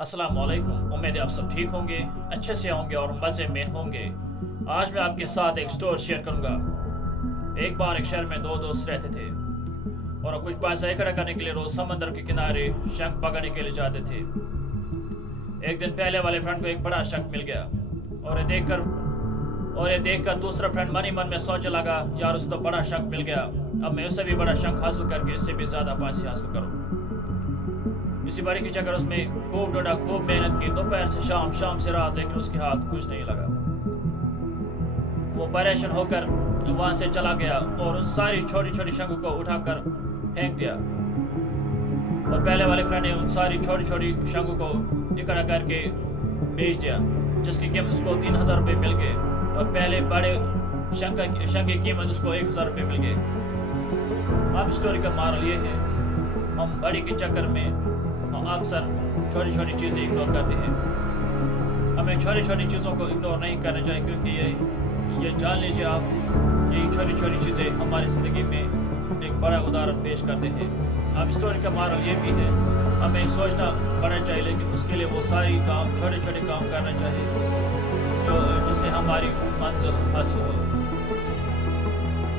अस्सलाम वालेकुम। उम्मीद है आप सब ठीक होंगे, अच्छे से होंगे और मज़े में होंगे। आज मैं आपके साथ एक स्टोरी शेयर करूंगा। एक बार एक शहर में दो दोस्त रहते थे और कुछ पैसा इकट्ठा करने के लिए रोज समंदर के किनारे शंख पकड़ने के लिए जाते थे। एक दिन पहले वाले फ्रेंड को एक बड़ा शंख मिल गया और ये देखकर दूसरा फ्रेंड मन ही मन में सोचने लगा, यार उसे तो बड़ा शंख मिल गया, अब मैं उससे भी बड़ा शंख हासिल करके इससे भी ज़्यादा पैसे हासिल करूँ। इसी बारी की चक्कर उसमें खूब ढूंढा, खूब मेहनत की, दोपहर से शाम, शाम से रात, लेकिन उसके हाथ कुछ नहीं लगा। वो परेशान होकर वहां से चला गया और उन सारी छोटी छोटी शंखों को उठाकर फेंक दिया। और पहले वाले फ्रेंड ने उन सारी छोटी छोटी शंखों को इकट्ठा करके बेच दिया, जिसकी कीमत उसको 3000 रुपये मिल गए और पहले बड़े शंख की कीमत उसको 1000 रुपये मिल गए। अब स्टोरी का मॉरल ये है, हम बड़ी के चक्कर में हम अक्सर छोटी छोटी चीज़ें इग्नोर करते हैं। हमें छोटी छोटी चीज़ों को इग्नोर नहीं करना चाहिए, क्योंकि ये जान लीजिए आप, यही छोटी छोटी चीज़ें हमारी ज़िंदगी में एक बड़ा उदाहरण पेश करते हैं। अब स्टोरी का मॉरल ये भी है, हमें सोचना पड़ना चाहिए, लेकिन उसके लिए वो सारी काम, छोटे छोटे काम करना चाहिए जो जिससे हमारी मंजिल हासिल हो।